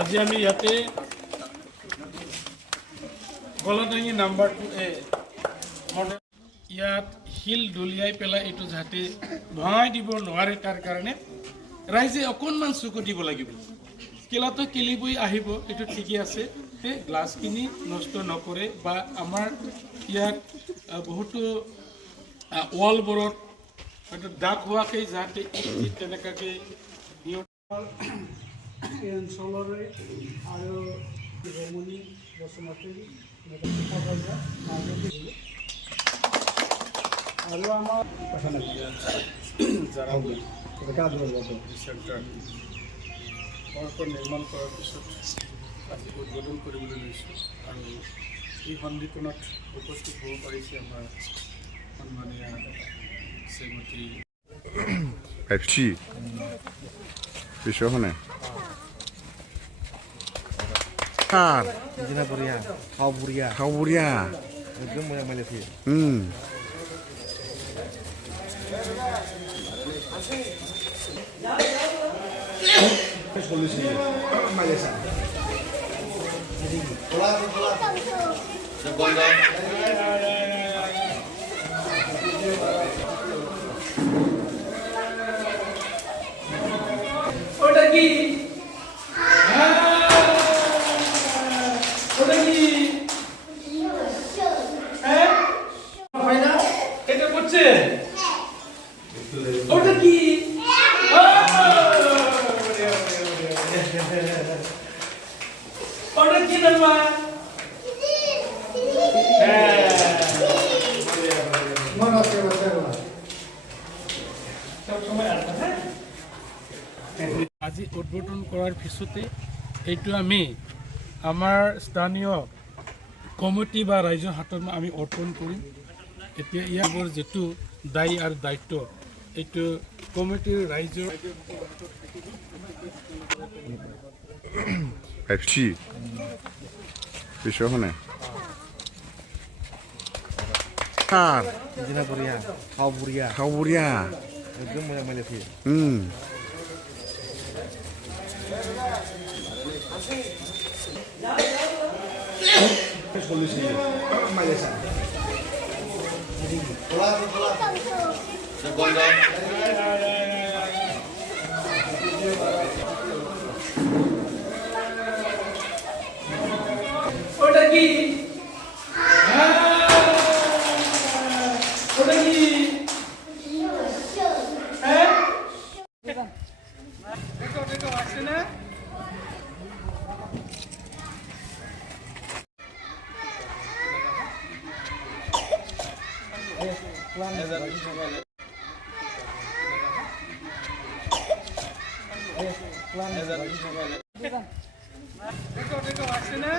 আজি আমি ইয়াতে গলাডাঙি নাম্বাৰ 2A ইয়াত শিল দলিয়াই পেলাই এইটো যাতে ভঙাই দিব নোৱাৰে তাৰ কাৰণে ৰাইজে অকণমান চকু দিব লাগিব। কেলাটো কেলিবই আহিব এইটো ঠিকই আছে, গ্লাছখিনি নষ্ট নকৰে বা আমাৰ ইয়াত বহুতো ৱালবোৰত হয়তো দাগ হোৱাকৈ যাতে তেনেকুৱাকৈ এই অঞ্চলৰে আৰু ৰমণী বসুমতী আৰু আমাৰ চেণ্টাৰ নিৰ্মাণ কৰাৰ পিছত আজি উদ্বোধন কৰিবলৈ লৈছোঁ আৰু এই সন্ধিখনত উপস্থিত হ'ব পাৰিছে আমাৰ সন্মানীয় শ্ৰীমতী Kauburia. Itu mau yang Malaysia. Solusi Malaysia. আজি উদ্বোধন কৰাৰ পিছতে এইটো আমি আমাৰ স্থানীয় কমিটি বা ৰাইজৰ হাতত আমি অৰ্পণ কৰিম। এতিয়া ইয়াৰ যেটো দায়ী আৰু দায়িত্ব এইটো কমিটিৰ ৰাইজৰ Kauburia. Itu mau yang Malaysia. Solusi Malaysia. Dekau, asli na?